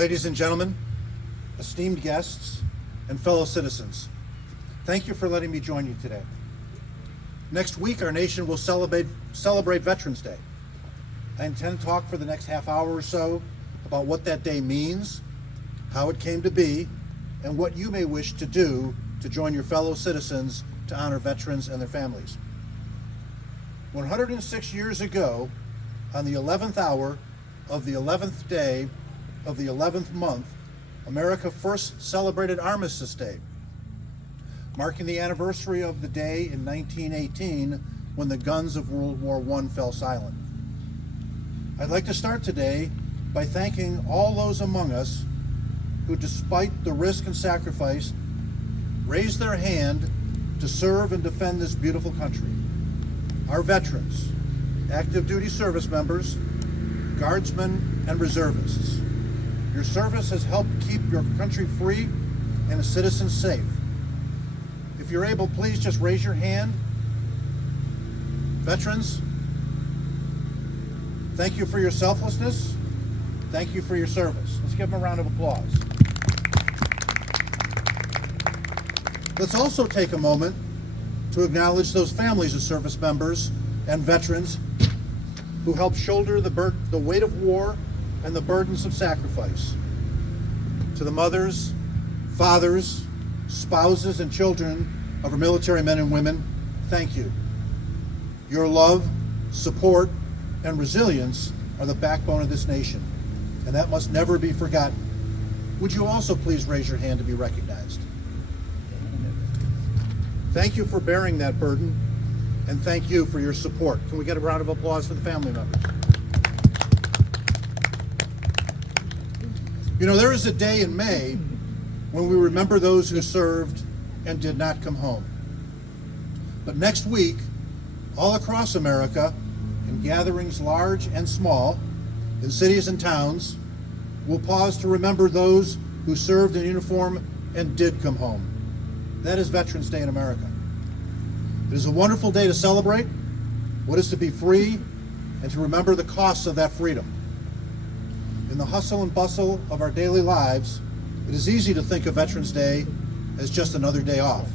Ladies and gentlemen, esteemed guests, and fellow citizens, thank you for letting me join you today. Next week, our nation will celebrate Veterans Day. I intend to talk for the next half hour or so about what that day means, how it came to be, and what you may wish to do to join your fellow citizens to honor veterans and their families. 106 years ago, on the 11th hour of the 11th day of the 11th month, America first celebrated Armistice Day, marking the anniversary of the day in 1918 when the guns of World War I fell silent. I'd like to start today by thanking all those among us who, despite the risk and sacrifice, raised their hand to serve and defend this beautiful country. Our veterans, active duty service members, guardsmen, and reservists. Your service has helped keep your country free and its citizens safe. If you're able, please just raise your hand. Veterans, thank you for your selflessness. Thank you for your service. Let's give them a round of applause. Let's also take a moment to acknowledge those families of service members and veterans who help shoulder the weight of war and the burdens of sacrifice. To the mothers, fathers, spouses, and children of our military men and women, thank you. Your love, support, and resilience are the backbone of this nation, and that must never be forgotten. Would you also please raise your hand to be recognized? Thank you for bearing that burden, and thank you for your support. Can we get a round of applause for the family members? You know, there is a day in May when we remember those who served and did not come home. But next week, all across America, in gatherings large and small, in cities and towns, we'll pause to remember those who served in uniform and did come home. That is Veterans Day in America. It is a wonderful day to celebrate what is to be free and to remember the costs of that freedom. In the hustle and bustle of our daily lives, it is easy to think of Veterans Day as just another day off.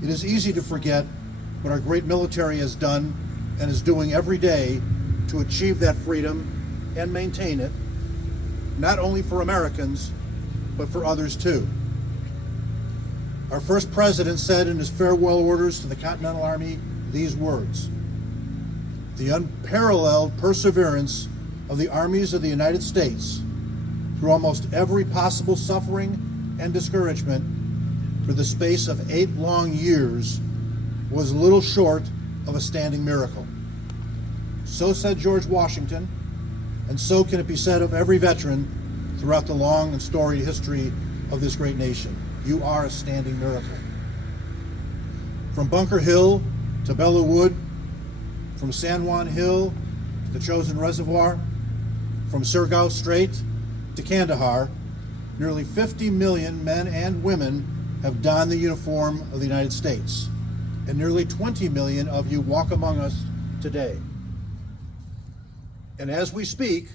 It is easy to forget what our great military has done and is doing every day to achieve that freedom and maintain it, not only for Americans, but for others too. Our first president said in his farewell orders to the Continental Army these words: "The unparalleled perseverance of the armies of the United States through almost every possible suffering and discouragement for the space of 8 long years was little short of a standing miracle." So said George Washington, and so can it be said of every veteran throughout the long and storied history of this great nation. You are a standing miracle. From Bunker Hill to Belleau Wood, from San Juan Hill to the Chosin Reservoir, from Surigao Strait to Kandahar, nearly 50 million men and women have donned the uniform of the United States, and nearly 20 million of you walk among us today. And as we speak,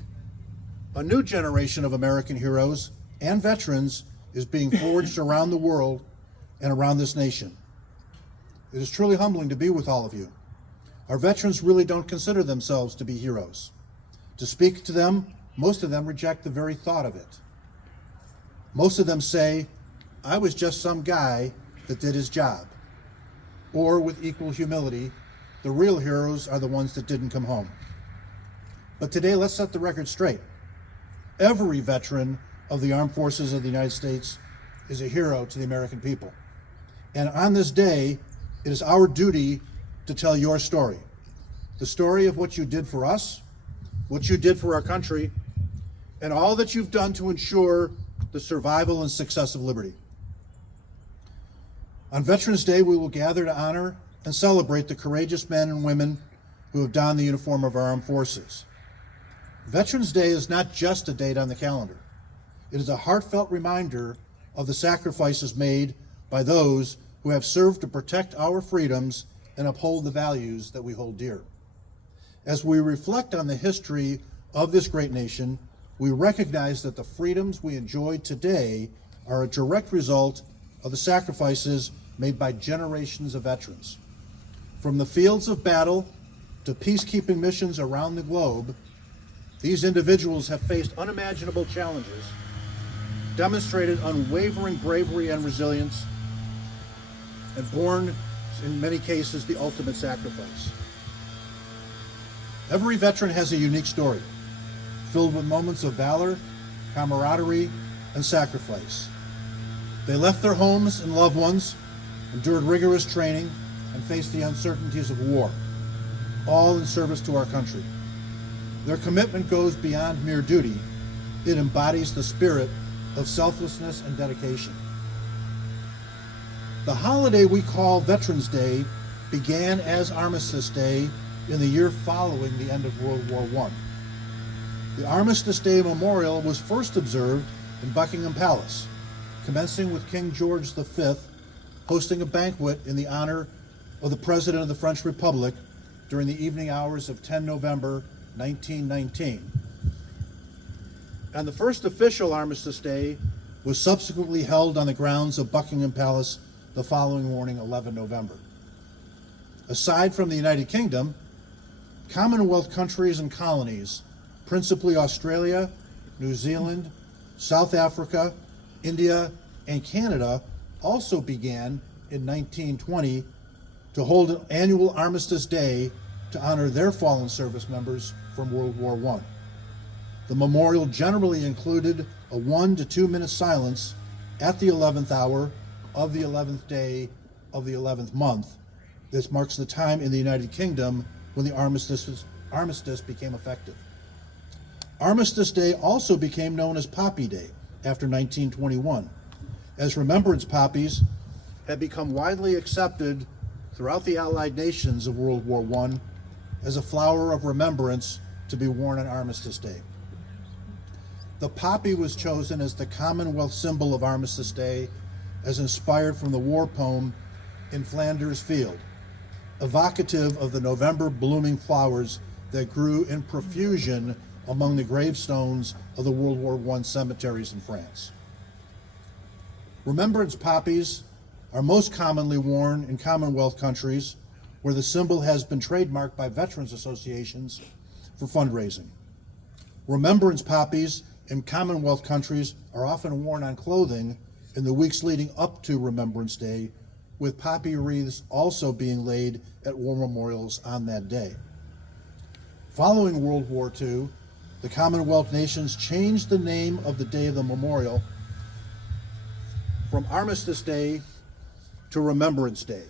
a new generation of American heroes and veterans is being forged around the world and around this nation. It is truly humbling to be with all of you. Our veterans really don't consider themselves to be heroes. To speak to them, most of them reject the very thought of it. Most of them say, "I was just some guy that did his job." Or with equal humility, the real heroes are the ones that didn't come home. But today, let's set the record straight. Every veteran of the Armed Forces of the United States is a hero to the American people. And on this day, it is our duty to tell your story. The story of what you did for us, what you did for our country, and all that you've done to ensure the survival and success of liberty. On Veterans Day, we will gather to honor and celebrate the courageous men and women who have donned the uniform of our armed forces. Veterans Day is not just a date on the calendar. It is a heartfelt reminder of the sacrifices made by those who have served to protect our freedoms and uphold the values that we hold dear. As we reflect on the history of this great nation, we recognize that the freedoms we enjoy today are a direct result of the sacrifices made by generations of veterans. From the fields of battle to peacekeeping missions around the globe, these individuals have faced unimaginable challenges, demonstrated unwavering bravery and resilience, and borne, in many cases, the ultimate sacrifice. Every veteran has a unique story, filled with moments of valor, camaraderie, and sacrifice. They left their homes and loved ones, endured rigorous training, and faced the uncertainties of war, all in service to our country. Their commitment goes beyond mere duty. It embodies the spirit of selflessness and dedication. The holiday we call Veterans Day began as Armistice Day in the year following the end of World War I. The Armistice Day Memorial was first observed in Buckingham Palace, commencing with King George V hosting a banquet in the honor of the President of the French Republic during the evening hours of 10 November 1919. And the first official Armistice Day was subsequently held on the grounds of Buckingham Palace the following morning, 11 November. Aside from the United Kingdom, Commonwealth countries and colonies, principally Australia, New Zealand, South Africa, India, and Canada, also began in 1920 to hold an annual Armistice Day to honor their fallen service members from World War I. The memorial generally included a 1 to 2 minute silence at the 11th hour of the 11th day of the 11th month. This marks the time in the United Kingdom when the armistice became effective. Armistice Day also became known as Poppy Day after 1921, as remembrance poppies had become widely accepted throughout the Allied nations of World War I as a flower of remembrance to be worn on Armistice Day. The poppy was chosen as the Commonwealth symbol of Armistice Day, as inspired from the war poem In Flanders Field, evocative of the November blooming flowers that grew in profusion among the gravestones of the World War I cemeteries in France. Remembrance poppies are most commonly worn in Commonwealth countries where the symbol has been trademarked by veterans associations for fundraising. Remembrance poppies in Commonwealth countries are often worn on clothing in the weeks leading up to Remembrance Day, with poppy wreaths also being laid at war memorials on that day. Following World War II, the Commonwealth nations changed the name of the day of the memorial from Armistice Day to Remembrance Day,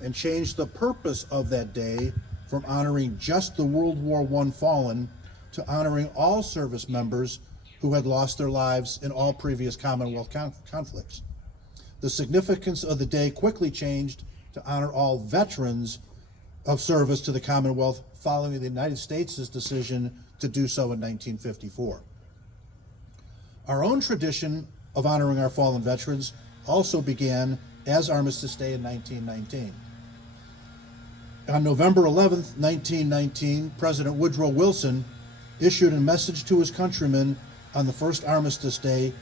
and changed the purpose of that day from honoring just the World War I fallen to honoring all service members who had lost their lives in all previous Commonwealth conflicts. The significance of the day quickly changed to honor all veterans of service to the Commonwealth following the United States' decision to do so in 1954. Our own tradition of honoring our fallen veterans also began as Armistice Day in 1919. On November 11th, 1919, President Woodrow Wilson issued a message to his countrymen on the first Armistice Day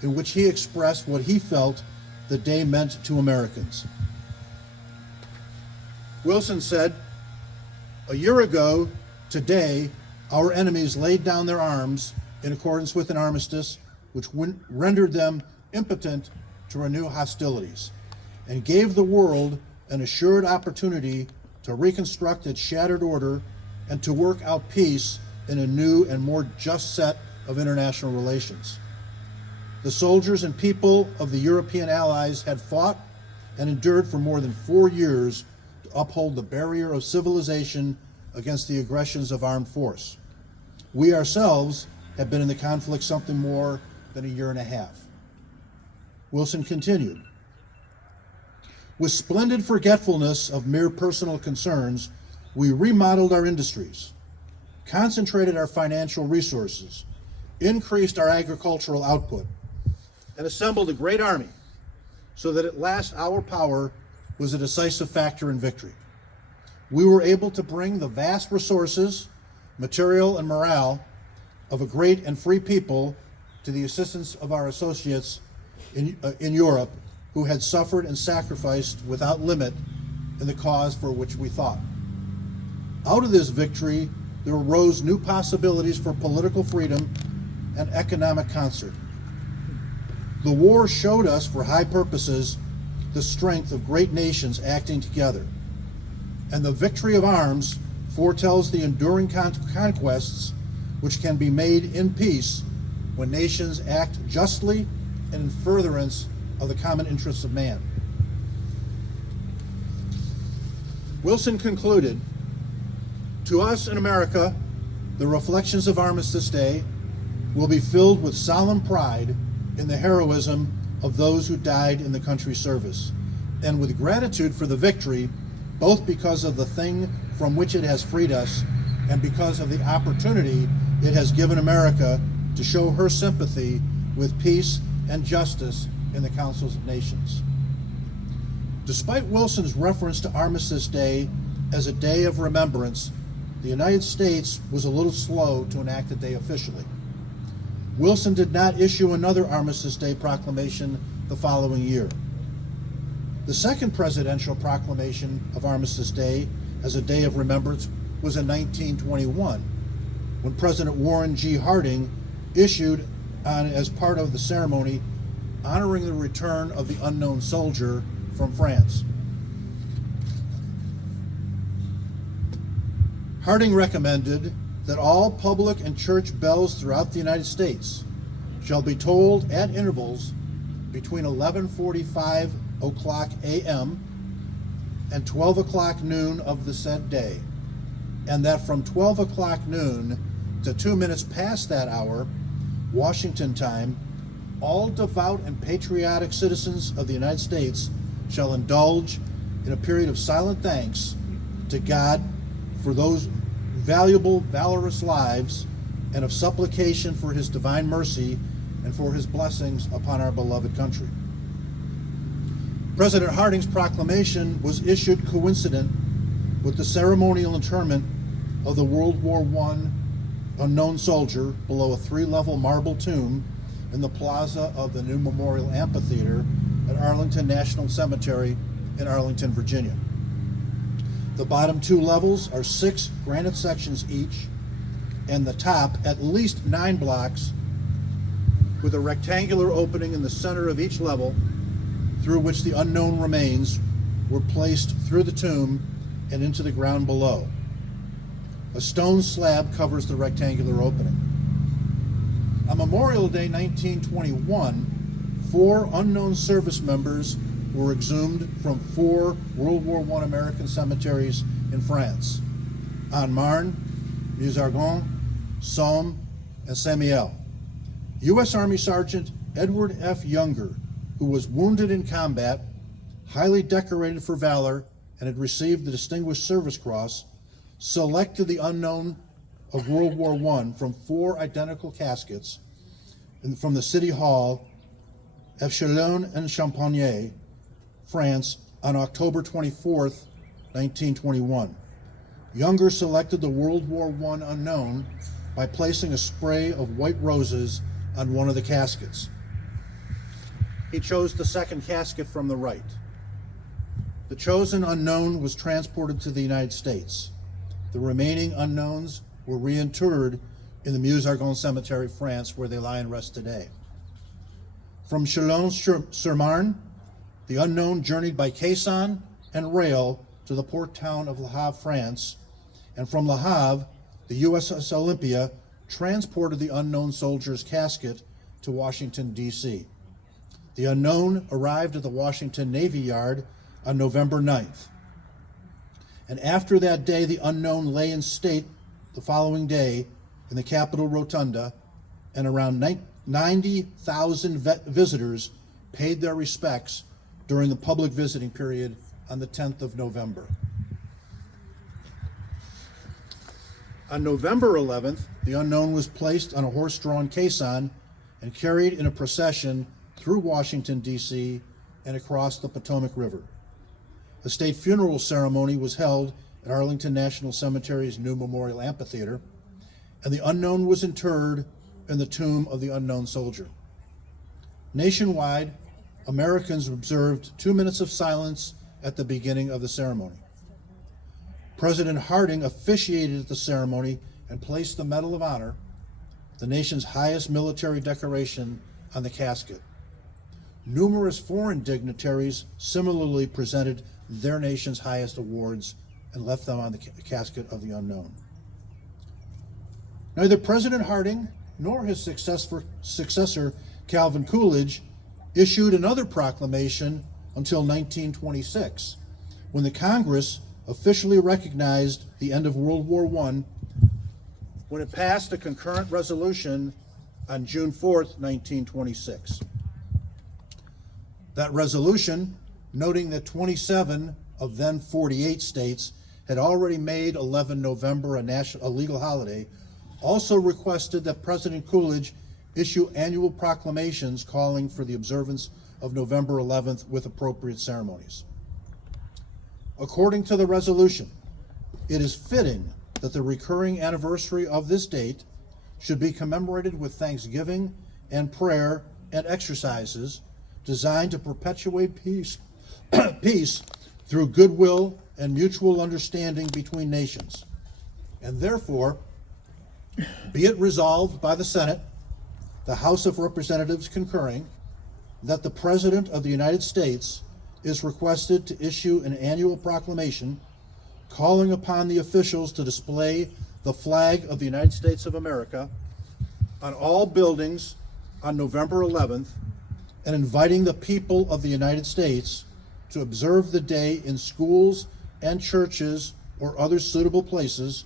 in which he expressed what he felt the day meant to Americans. Wilson said, "A year ago today, our enemies laid down their arms in accordance with an armistice which rendered them impotent to renew hostilities and gave the world an assured opportunity to reconstruct its shattered order and to work out peace in a new and more just set of international relations. The soldiers and people of the European allies had fought and endured for more than 4 years to uphold the barrier of civilization against the aggressions of armed force. We ourselves have been in the conflict something more than a year and a half." Wilson continued, "With splendid forgetfulness of mere personal concerns, we remodeled our industries, concentrated our financial resources, increased our agricultural output, and assembled a great army so that at last our power was a decisive factor in victory. We were able to bring the vast resources, material, and morale of a great and free people to the assistance of our associates in Europe who had suffered and sacrificed without limit in the cause for which we fought. Out of this victory, there arose new possibilities for political freedom and economic concert. The war showed us, for high purposes, the strength of great nations acting together. And the victory of arms foretells the enduring conquests which can be made in peace when nations act justly and in furtherance of the common interests of man. Wilson concluded, "To us in America, the reflections of Armistice Day will be filled with solemn pride in the heroism of those who died in the country's service, and with gratitude for the victory, both because of the thing from which it has freed us and because of the opportunity it has given America to show her sympathy with peace and justice in the councils of nations." Despite Wilson's reference to Armistice Day as a day of remembrance, the United States was a little slow to enact the day officially. Wilson did not issue another Armistice Day proclamation the following year. The second presidential proclamation of Armistice Day as a day of remembrance was in 1921, when President Warren G. Harding issued as part of the ceremony honoring the return of the unknown soldier from France. Harding recommended that all public and church bells throughout the United States shall be tolled at intervals between 11:45 o'clock a.m. and 12 o'clock noon of the said day, and that from 12 o'clock noon to 2 minutes past that hour, Washington time, all devout and patriotic citizens of the United States shall indulge in a period of silent thanks to God for those valuable, valorous lives, and of supplication for his divine mercy and for his blessings upon our beloved country. President Harding's proclamation was issued coincident with the ceremonial interment of the World War I unknown soldier below a 3-level marble tomb in the plaza of the new Memorial Amphitheater at Arlington National Cemetery in Arlington, Virginia. The bottom 2 levels are 6 granite sections each, and the top at least 9 blocks, with a rectangular opening in the center of each level through which the unknown remains were placed through the tomb and into the ground below. A stone slab covers the rectangular opening. On Memorial Day 1921, 4 unknown service members were exhumed from 4 World War I American cemeteries in France: en Marne, Meuse-Argonne, Somme, and Saint-Mihiel. U.S. Army Sergeant Edward F. Younger, who was wounded in combat, highly decorated for valor, and had received the Distinguished Service Cross, selected the unknown of World War I from 4 identical caskets from the City Hall of Chalon-en-Champagne, France, on October 24th, 1921. Younger selected the World War I unknown by placing a spray of white roses on one of the caskets. He chose the second casket from the right. The chosen unknown was transported to the United States. The remaining unknowns were reinterred in the Meuse-Argonne Cemetery, France, where they lie in rest today. From Chalon-sur-Marne, the unknown journeyed by caisson and rail to the port town of Le Havre, France, and from Le Havre, the USS Olympia transported the unknown soldier's casket to Washington, D.C. The unknown arrived at the Washington Navy Yard on November 9th. And after that day, the unknown lay in state the following day in the Capitol Rotunda, and around 90,000 visitors paid their respects during the public visiting period on the 10th of November. On November 11th, the unknown was placed on a horse-drawn caisson and carried in a procession through Washington, D.C., and across the Potomac River. A state funeral ceremony was held at Arlington National Cemetery's new Memorial Amphitheater, and the unknown was interred in the tomb of the unknown soldier. Nationwide, Americans observed 2 minutes of silence at the beginning of the ceremony. President Harding officiated the ceremony and placed the Medal of Honor, the nation's highest military decoration, on the casket. Numerous foreign dignitaries similarly presented their nation's highest awards and left them on the casket of the unknown. Neither President Harding nor his successor, Calvin Coolidge, issued another proclamation until 1926, when the Congress officially recognized the end of World War I, when it passed a concurrent resolution on June 4th, 1926. That resolution, noting that 27 of then 48 states had already made 11 November a legal holiday, also requested that President Coolidge issue annual proclamations calling for the observance of November 11th with appropriate ceremonies. According to the resolution, it is fitting that the recurring anniversary of this date should be commemorated with thanksgiving and prayer and exercises designed to perpetuate peace, peace through goodwill and mutual understanding between nations. And therefore, be it resolved by the Senate, the House of Representatives concurring, that the President of the United States is requested to issue an annual proclamation calling upon the officials to display the flag of the United States of America on all buildings on November 11th, and inviting the people of the United States to observe the day in schools and churches or other suitable places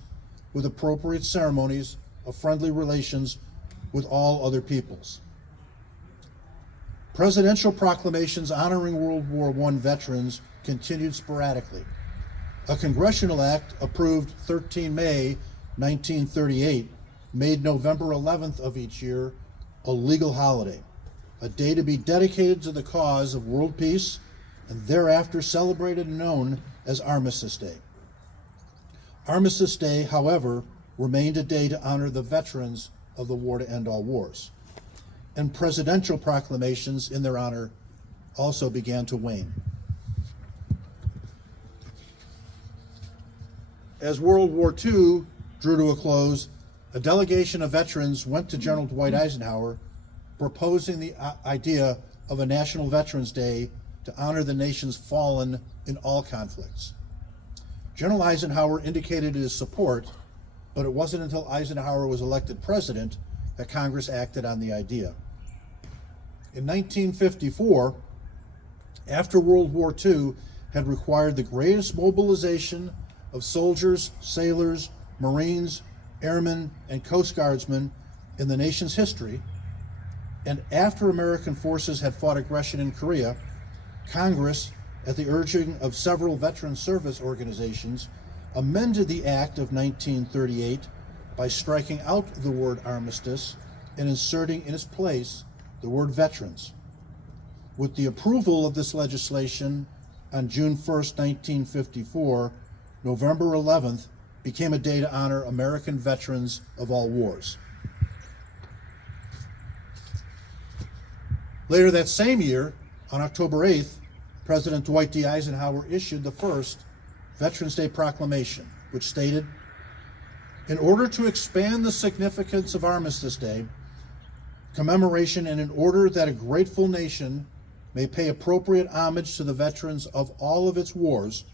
with appropriate ceremonies of friendly relations with all other peoples. Presidential proclamations honoring World War I veterans continued sporadically. A congressional act approved 13 May 1938 made November 11th of each year a legal holiday, a day to be dedicated to the cause of world peace and thereafter celebrated and known as Armistice Day. Armistice Day, however, remained a day to honor the veterans of the war to end all wars, and presidential proclamations in their honor also began to wane. As World War II drew to a close, a delegation of veterans went to General Dwight Eisenhower proposing the idea of a National Veterans Day to honor the nation's fallen in all conflicts. General Eisenhower indicated his support, but it wasn't until Eisenhower was elected president that Congress acted on the idea. In 1954, after World War II had required the greatest mobilization of soldiers, sailors, Marines, airmen, and Coast Guardsmen in the nation's history, and after American forces had fought aggression in Korea, Congress, at the urging of several veteran service organizations, amended the Act of 1938 by striking out the word armistice and inserting in its place the word veterans. With the approval of this legislation on June 1st, 1954, November 11th became a day to honor American veterans of all wars. Later that same year, on October 8th, President Dwight D. Eisenhower issued the first Veterans Day proclamation, which stated, "In order to expand the significance of Armistice Day commemoration and in order that a grateful nation may pay appropriate homage to the veterans of all of its wars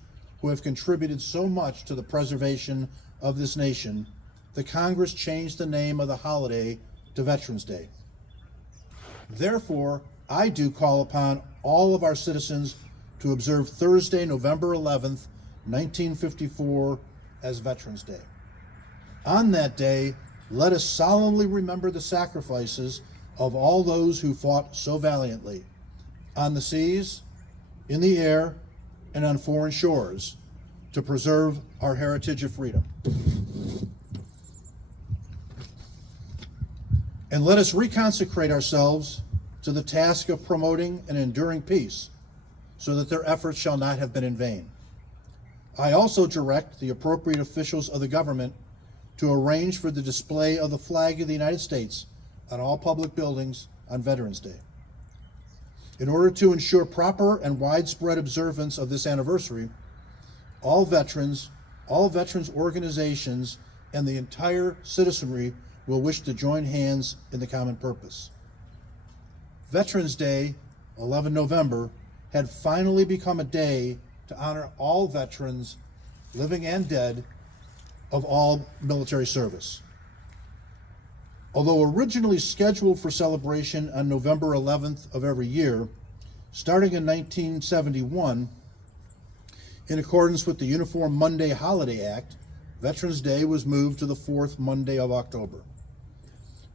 who have contributed so much to the preservation of this nation, the Congress changed the name of the holiday to Veterans Day. Therefore, I do call upon all of our citizens to observe Thursday, November 11th, 1954 as Veterans Day. On that day, let us solemnly remember the sacrifices of all those who fought so valiantly on the seas, in the air, and on foreign shores to preserve our heritage of freedom. And let us reconsecrate ourselves to the task of promoting and enduring peace, so that their efforts shall not have been in vain. I also direct the appropriate officials of the government to arrange for the display of the flag of the United States on all public buildings on Veterans Day. In order to ensure proper and widespread observance of this anniversary, all veterans organizations, and the entire citizenry will wish to join hands in the common purpose. Veterans Day, 11 November, had finally become a day to honor all veterans, living and dead, of all military service. Although originally scheduled for celebration on November 11th of every year, starting in 1971, in accordance with the Uniform Monday Holiday Act, Veterans Day was moved to the fourth Monday of October.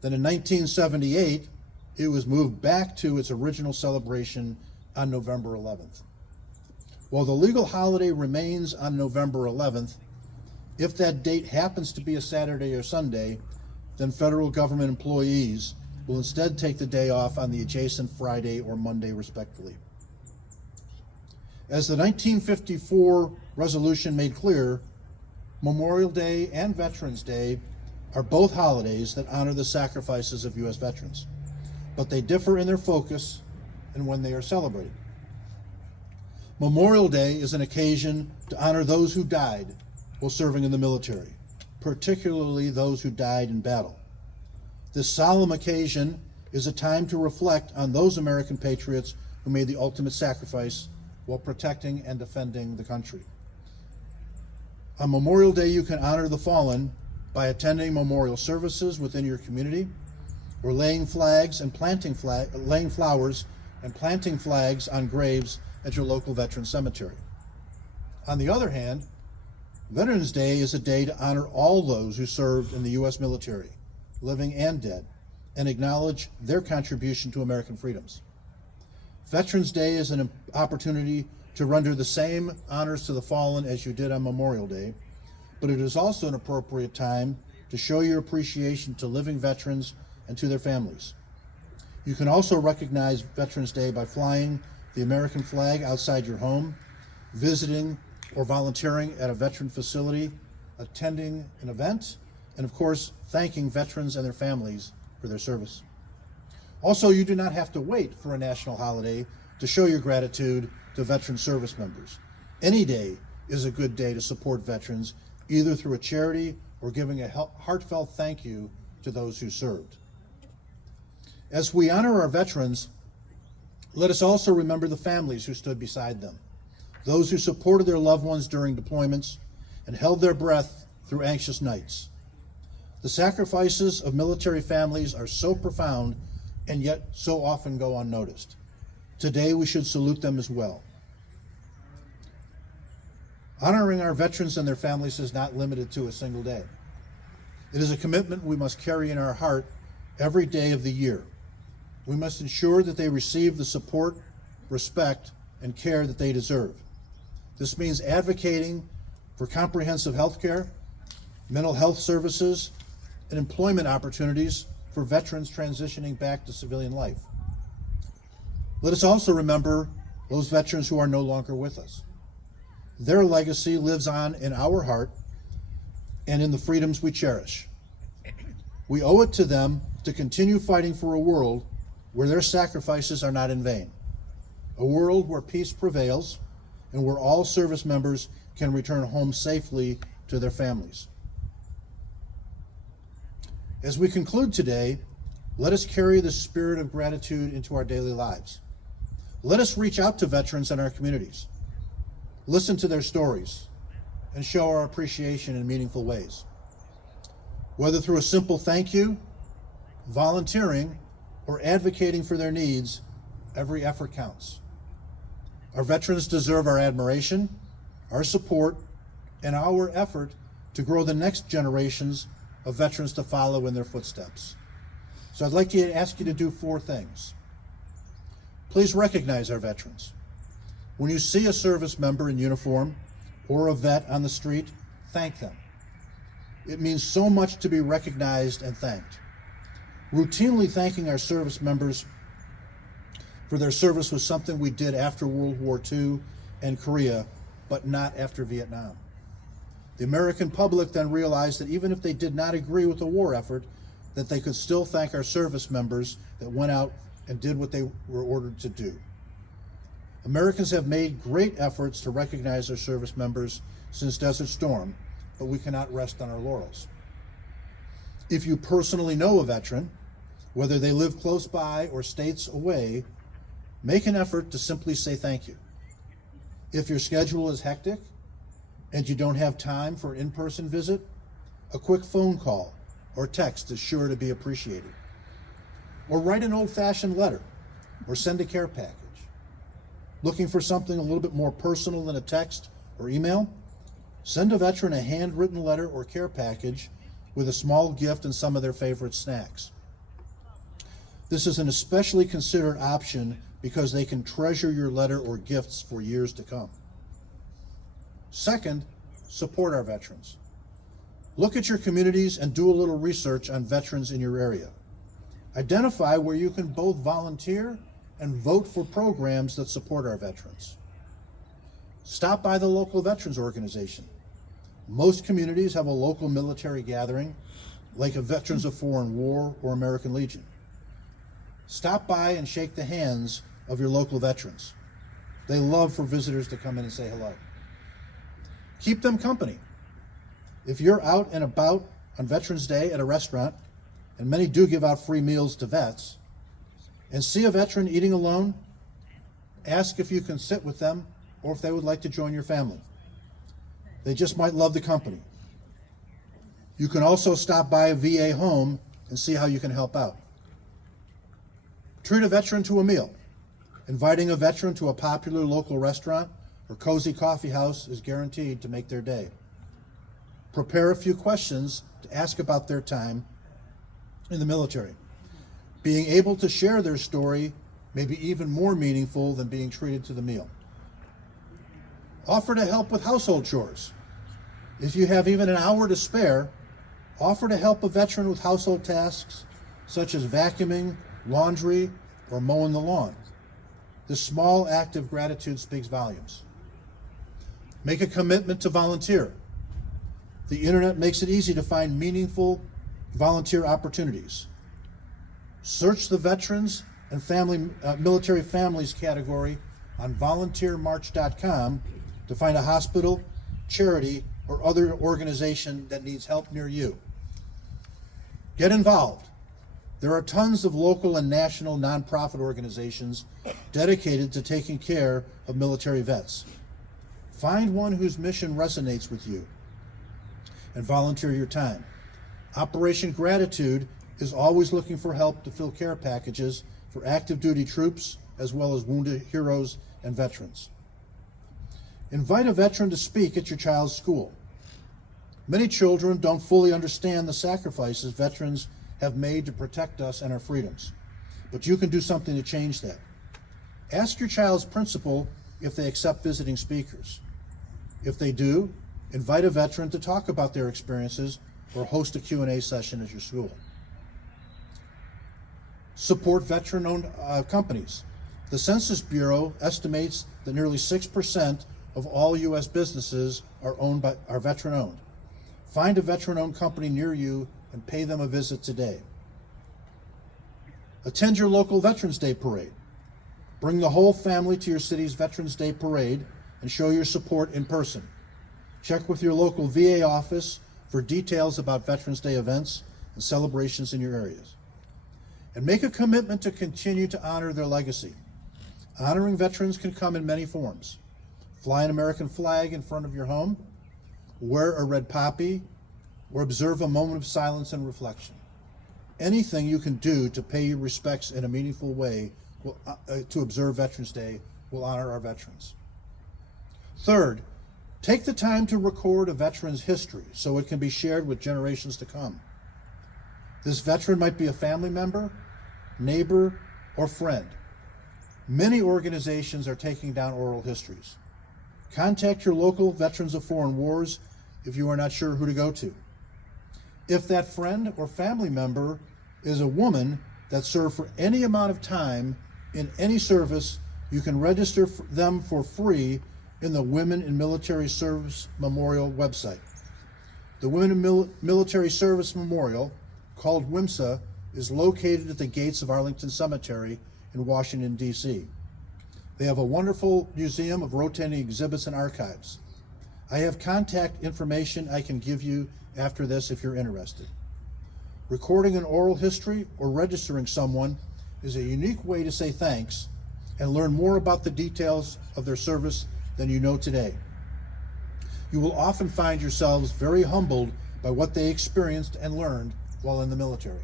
Then in 1978, it was moved back to its original celebration on November 11th. While the legal holiday remains on November 11th, if that date happens to be a Saturday or Sunday, then federal government employees will instead take the day off on the adjacent Friday or Monday, respectively. As the 1954 resolution made clear, Memorial Day and Veterans Day are both holidays that honor the sacrifices of U.S. veterans, but they differ in their focus and when they are celebrated. Memorial Day is an occasion to honor those who died while serving in the military, particularly those who died in battle. This solemn occasion is a time to reflect on those American patriots who made the ultimate sacrifice while protecting and defending the country. On Memorial Day, you can honor the fallen by attending memorial services within your community, or laying flowers and planting flags on graves at your local veteran cemetery. On the other hand, Veterans Day is a day to honor all those who served in the U.S. military, living and dead, and acknowledge their contribution to American freedoms. Veterans Day is an opportunity to render the same honors to the fallen as you did on Memorial Day, but it is also an appropriate time to show your appreciation to living veterans and to their families. You can also recognize Veterans Day by flying the American flag outside your home, visiting or volunteering at a veteran facility, attending an event, and of course, thanking veterans and their families for their service. Also, you do not have to wait for a national holiday to show your gratitude to veteran service members. Any day is a good day to support veterans, either through a charity or giving a heartfelt thank you to those who served. As we honor our veterans, let us also remember the families who stood beside them, those who supported their loved ones during deployments and held their breath through anxious nights. The sacrifices of military families are so profound and yet so often go unnoticed. Today we should salute them as well. Honoring our veterans and their families is not limited to a single day. It is a commitment we must carry in our heart every day of the year. We must ensure that they receive the support, respect, and care that they deserve. This means advocating for comprehensive health care, mental health services, and employment opportunities for veterans transitioning back to civilian life. Let us also remember those veterans who are no longer with us. Their legacy lives on in our heart and in the freedoms we cherish. We owe it to them to continue fighting for a world where their sacrifices are not in vain, a world where peace prevails and where all service members can return home safely to their families. As we conclude today, let us carry the spirit of gratitude into our daily lives. Let us reach out to veterans in our communities, listen to their stories, and show our appreciation in meaningful ways. Whether through a simple thank you, volunteering, or advocating for their needs, every effort counts. Our veterans deserve our admiration, our support, and our effort to grow the next generations of veterans to follow in their footsteps. So I'd like to ask you to do 4 things. Please recognize our veterans. When you see a service member in uniform or a vet on the street, thank them. It means so much to be recognized and thanked. Routinely thanking our service members for their service was something we did after World War II and Korea, but not after Vietnam. The American public then realized that even if they did not agree with the war effort, that they could still thank our service members that went out and did what they were ordered to do. Americans have made great efforts to recognize their service members since Desert Storm, but we cannot rest on our laurels. If you personally know a veteran, whether they live close by or states away, make an effort to simply say thank you. If your schedule is hectic and you don't have time for an in-person visit, a quick phone call or text is sure to be appreciated. Or write an old-fashioned letter or send a care package. Looking for something a little bit more personal than a text or email? Send a veteran a handwritten letter or care package with a small gift and some of their favorite snacks. This is an especially considered option because they can treasure your letter or gifts for years to come. Second, support our veterans. Look at your communities and do a little research on veterans in your area. Identify where you can both volunteer and vote for programs that support our veterans. Stop by the local veterans organization. Most communities have a local military gathering, like a Veterans of Foreign War or American Legion. Stop by and shake the hands of your local veterans. They love for visitors to come in and say hello. Keep them company. If you're out and about on Veterans Day at a restaurant, and many do give out free meals to vets, and see a veteran eating alone, ask if you can sit with them or if they would like to join your family. They just might love the company. You can also stop by a VA home and see how you can help out. Treat a veteran to a meal. Inviting a veteran to a popular local restaurant or cozy coffee house is guaranteed to make their day. Prepare a few questions to ask about their time in the military. Being able to share their story may be even more meaningful than being treated to the meal. Offer to help with household chores. If you have even an hour to spare, offer to help a veteran with household tasks such as vacuuming, laundry, or mowing the lawn. This small act of gratitude speaks volumes. Make a commitment to volunteer. The internet makes it easy to find meaningful volunteer opportunities. Search the veterans and military families category on volunteermarch.com to find a hospital, charity, or other organization that needs help near you. Get involved. There are tons of local and national nonprofit organizations dedicated to taking care of military vets. Find one whose mission resonates with you and volunteer your time. Operation Gratitude is always looking for help to fill care packages for active duty troops as well as wounded heroes and veterans. Invite a veteran to speak at your child's school. Many children don't fully understand the sacrifices veterans have made to protect us and our freedoms, but you can do something to change that. Ask your child's principal if they accept visiting speakers. If they do, invite a veteran to talk about their experiences or host a Q&A session at your school. Support veteran-owned companies. The Census Bureau estimates that nearly 6% of all U.S. businesses are veteran-owned. Find a veteran-owned company near you and pay them a visit today. Attend your local Veterans Day parade. Bring the whole family to your city's Veterans Day parade and show your support in person. Check with your local VA office for details about Veterans Day events and celebrations in your areas. And make a commitment to continue to honor their legacy. Honoring veterans can come in many forms. Fly an American flag in front of your home, wear a red poppy, or observe a moment of silence and reflection. Anything you can do to pay your respects in a meaningful way to observe Veterans Day will honor our veterans. Third, take the time to record a veteran's history so it can be shared with generations to come. This veteran might be a family member, neighbor, or friend. Many organizations are taking down oral histories. Contact your local Veterans of Foreign Wars if you are not sure who to go to. If that friend or family member is a woman that served for any amount of time in any service, you can register them for free in the Women in Military Service Memorial website. The Women in Military Service Memorial, called WMSA, is located at the gates of Arlington Cemetery in Washington, D.C. They have a wonderful museum of rotating exhibits and archives. I have contact information I can give you after this if you're interested. Recording an oral history or registering someone is a unique way to say thanks and learn more about the details of their service than you know today. You will often find yourselves very humbled by what they experienced and learned while in the military.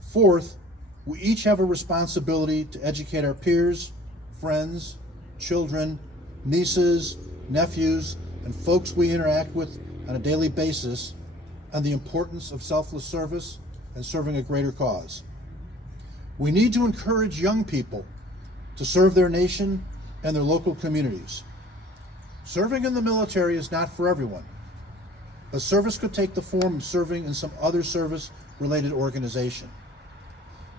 Fourth, we each have a responsibility to educate our peers, friends, children, nieces, nephews, and folks we interact with on a daily basis on the importance of selfless service and serving a greater cause. We need to encourage young people to serve their nation and their local communities. Serving in the military is not for everyone, but service could take the form of serving in some other service-related organization.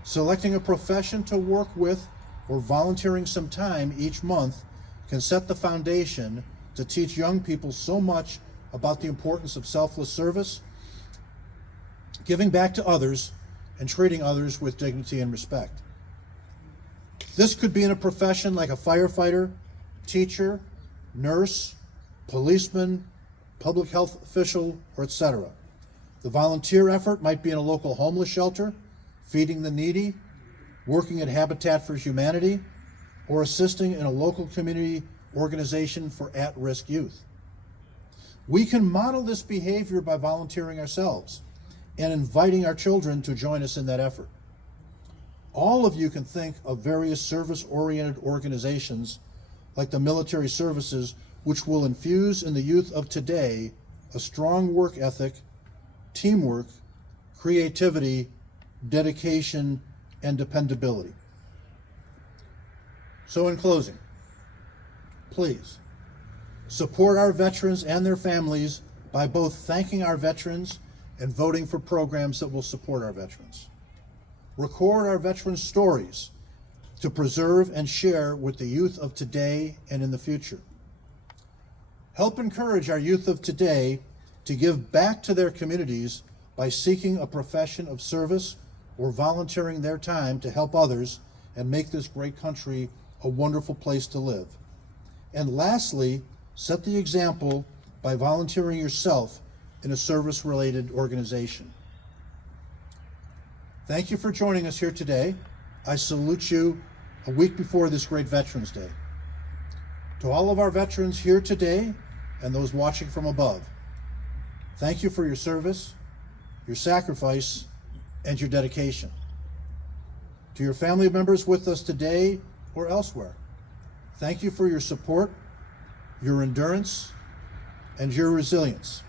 Selecting a profession to work with or volunteering some time each month can set the foundation to teach young people so much about the importance of selfless service, giving back to others, and treating others with dignity and respect. This could be in a profession like a firefighter, teacher, nurse, policeman, public health official, or etc. The volunteer effort might be in a local homeless shelter, feeding the needy, working at Habitat for Humanity, or assisting in a local community organization for at-risk youth. We can model this behavior by volunteering ourselves and inviting our children to join us in that effort. All of you can think of various service-oriented organizations like the military services, which will infuse in the youth of today a strong work ethic, teamwork, creativity, dedication, and dependability. So in closing, please support our veterans and their families by both thanking our veterans and voting for programs that will support our veterans. Record our veterans' stories to preserve and share with the youth of today and in the future. Help encourage our youth of today to give back to their communities by seeking a profession of service or volunteering their time to help others and make this great country a wonderful place to live. And lastly, set the example by volunteering yourself in a service-related organization. Thank you for joining us here today. I salute you a week before this great Veterans Day. To all of our veterans here today and those watching from above, thank you for your service, your sacrifice, and your dedication. To your family members with us today or elsewhere, thank you for your support, your endurance, and your resilience.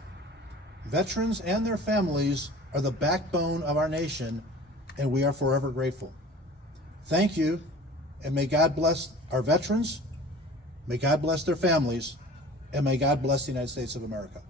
Veterans and their families are the backbone of our nation, and we are forever grateful. Thank you, and may God bless our veterans, may God bless their families, and may God bless the United States of America.